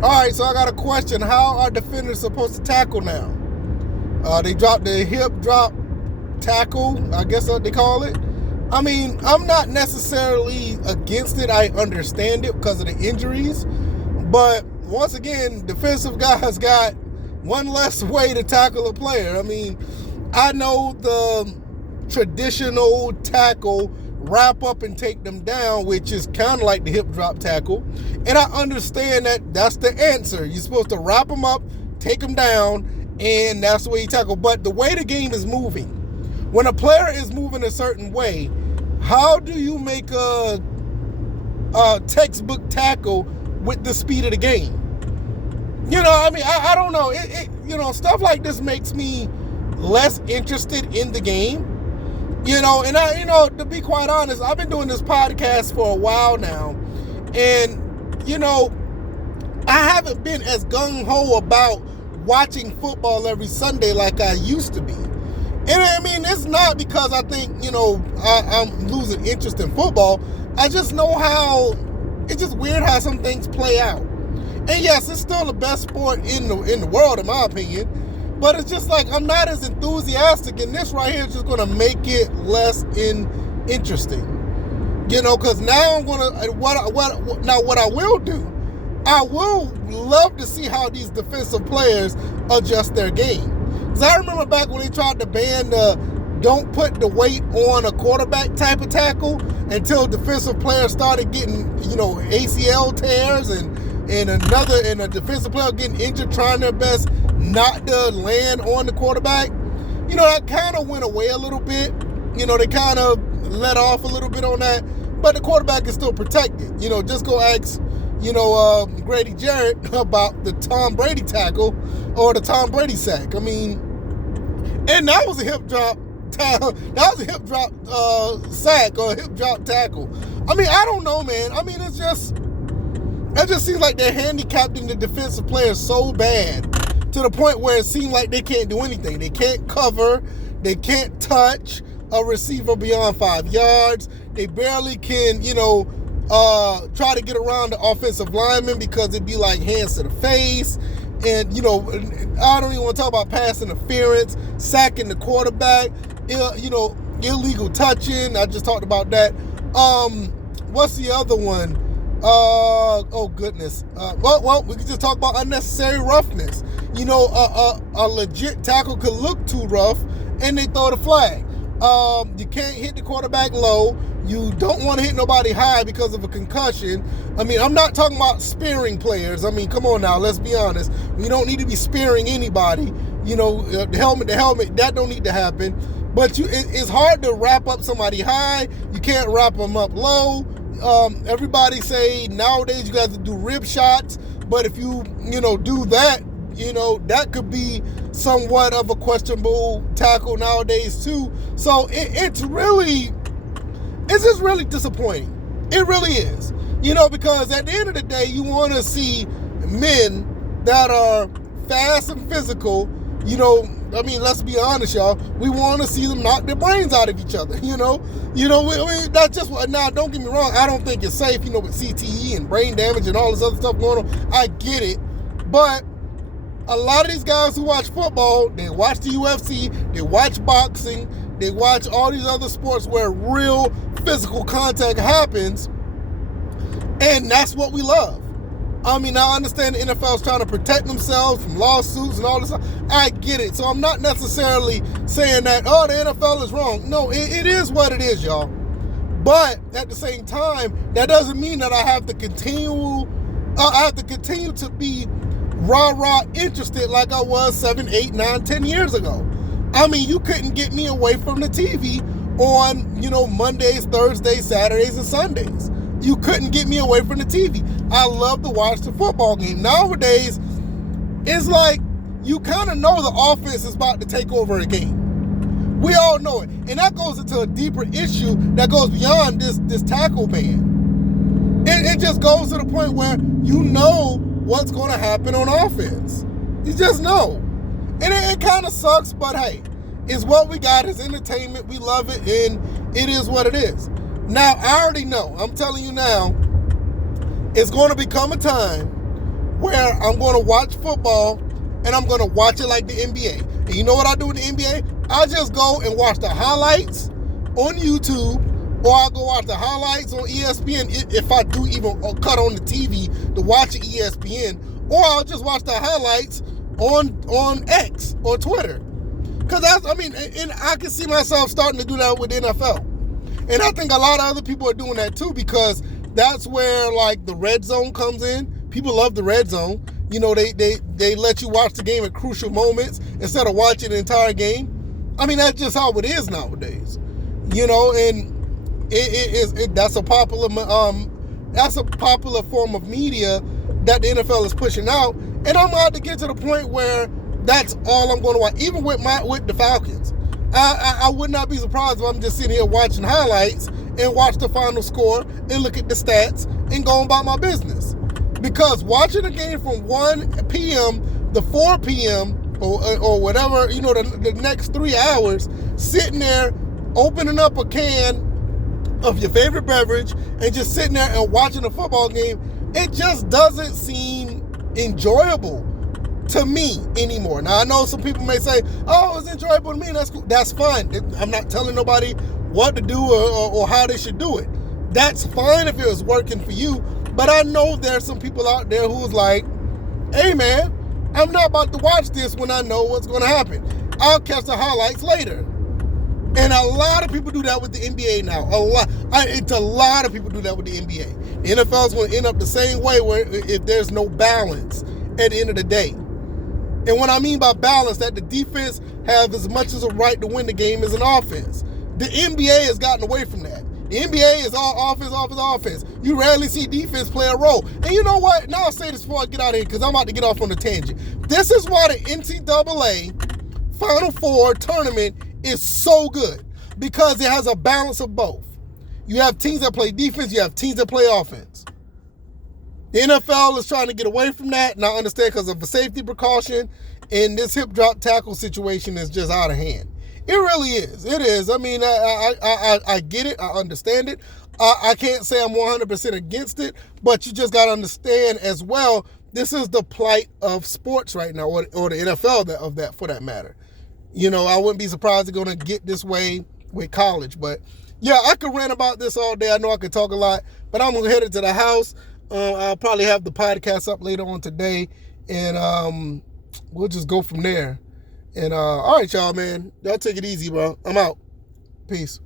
All right, so I got a question. How are defenders supposed to tackle now? They dropped the hip drop tackle, I guess what they call it. I mean, I'm not necessarily against it. I understand it because of the injuries. But once again, defensive guys got one less way to tackle a player. I mean, I know the traditional tackle, wrap up and take them down, which is kind of like the hip drop tackle. And I understand that that's the answer. You're supposed to wrap them up, take them down, and that's the way you tackle. But the way the game is moving, when a player is moving a certain way, how do you make a textbook tackle with the speed of the game? You know, I mean, I don't know. Stuff like this makes me less interested in the game. To be quite honest, I've been doing this podcast for a while now, and I haven't been as gung-ho about watching football every Sunday like I used to be. And I mean, it's not because I think, I'm losing interest in football. I just know how, it's just weird how some things play out. And yes, it's still the best sport in the world, in my opinion. But it's just like, I'm not as enthusiastic, and this right here is just going to make it less interesting. Because now I'm going to, what I will do, I will love to see how these defensive players adjust their game. Because I remember back when they tried to ban the don't put the weight on a quarterback type of tackle until defensive players started getting, ACL tears and a defensive player getting injured trying their best not to land on the quarterback. That kind of went away a little bit. They kind of let off a little bit on that, but the quarterback is still protected. Just go ask, Grady Jarrett about the Tom Brady tackle or the Tom Brady sack. I mean, and that was a hip drop. That was a hip drop sack or a hip drop tackle. I mean, I don't know, man. I mean, it just seems like they're handicapping the defensive players so bad to the point where it seems like they can't do anything. They can't cover. They can't touch a receiver beyond 5 yards. They barely can, try to get around the offensive lineman because it'd be like hands to the face. And, I don't even want to talk about pass interference, sacking the quarterback, illegal touching. I just talked about that. What's the other one? Oh, goodness. Well, we can just talk about unnecessary roughness. A legit tackle could look too rough, and they throw the flag. You can't hit the quarterback low. You don't want to hit nobody high because of a concussion. I mean, I'm not talking about spearing players. I mean, come on now, let's be honest. You don't need to be spearing anybody. The helmet, that don't need to happen. But it's hard to wrap up somebody high. You can't wrap them up low. Everybody say nowadays you guys do rib shots. But if you, do that, that could be somewhat of a questionable tackle nowadays too. So it's just really disappointing. It really is. Because at the end of the day, you want to see men that are fast and physical. I mean, let's be honest, y'all. We want to see them knock their brains out of each other. That's just what. Now, don't get me wrong. I don't think it's safe. With CTE and brain damage and all this other stuff going on. I get it, but a lot of these guys who watch football, they watch the UFC, they watch boxing, they watch all these other sports where real physical contact happens, and that's what we love. I mean, I understand the NFL is trying to protect themselves from lawsuits and all this stuff. I get it. So I'm not necessarily saying that, the NFL is wrong. No, it is what it is, y'all. But at the same time, that doesn't mean that I have to continue to be rah-rah interested like I was 7, 8, 9, 10 years ago. I mean, you couldn't get me away from the TV on, Mondays, Thursdays, Saturdays, and Sundays. You couldn't get me away from the TV. I love to watch the football game. Nowadays, it's like you kind of know the offense is about to take over a game. We all know it. And that goes into a deeper issue that goes beyond this tackle ban. It just goes to the point where you know what's going to happen on offense. You just know. And it kind of sucks, but hey, it's what we got. It's entertainment. We love it, and it is what it is. Now, I already know. I'm telling you now, it's going to become a time where I'm going to watch football and I'm going to watch it like the NBA. And you know what I do in the NBA? I just go and watch the highlights on YouTube, or I'll go watch the highlights on ESPN if I do even cut on the TV to watch ESPN, or I'll just watch the highlights on X or Twitter. Because and I can see myself starting to do that with the NFL. And I think a lot of other people are doing that too, because that's where like the red zone comes in. People love the red zone. You know, they let you watch the game at crucial moments instead of watching the entire game. I mean, that's just how it is nowadays. You know, and that's a popular form of media that the NFL is pushing out. And I'm about to get to the point where that's all I'm going to watch. Even with the Falcons, I would not be surprised if I'm just sitting here watching highlights and watch the final score and look at the stats and go about my business. Because watching a game from 1 p.m. to 4 p.m. or whatever, you know, the next 3 hours, sitting there opening up a can of your favorite beverage and just sitting there and watching a football game, it just doesn't seem enjoyable to me anymore. Now, I know some people may say, oh, it's enjoyable to me. That's cool. That's fine. I'm not telling nobody what to do or how they should do it. That's fine if it was working for you. But I know there's some people out there who's like, hey, man, I'm not about to watch this when I know what's going to happen. I'll catch the highlights later. And a lot of people do that with the NBA now. A lot of people do that with the NBA. The NFL is going to end up the same way, where if there's no balance at the end of the day. And what I mean by balance, that the defense have as much as a right to win the game as an offense. The NBA has gotten away from that. The NBA is all offense. You rarely see defense play a role. And you know what? Now I'll say this before I get out of here, because I'm about to get off on a tangent. This is why the NCAA Final Four tournament is so good, because it has a balance of both. You have teams that play defense, you have teams that play offense. The NFL is trying to get away from that, and I understand, because of a safety precaution, and this hip drop tackle situation is just out of hand. It really is. It is. I mean, I get it. I understand it. I can't say I'm 100% against it, but you just got to understand as well, this is the plight of sports right now, or the NFL of that for that matter. You know, I wouldn't be surprised it's going to get this way with college. But, yeah, I could rant about this all day. I know I could talk a lot, but I'm going to head into the house. I'll probably have the podcast up later on today, and we'll just go from there. And all right, y'all, man. Y'all take it easy, bro. I'm out. Peace.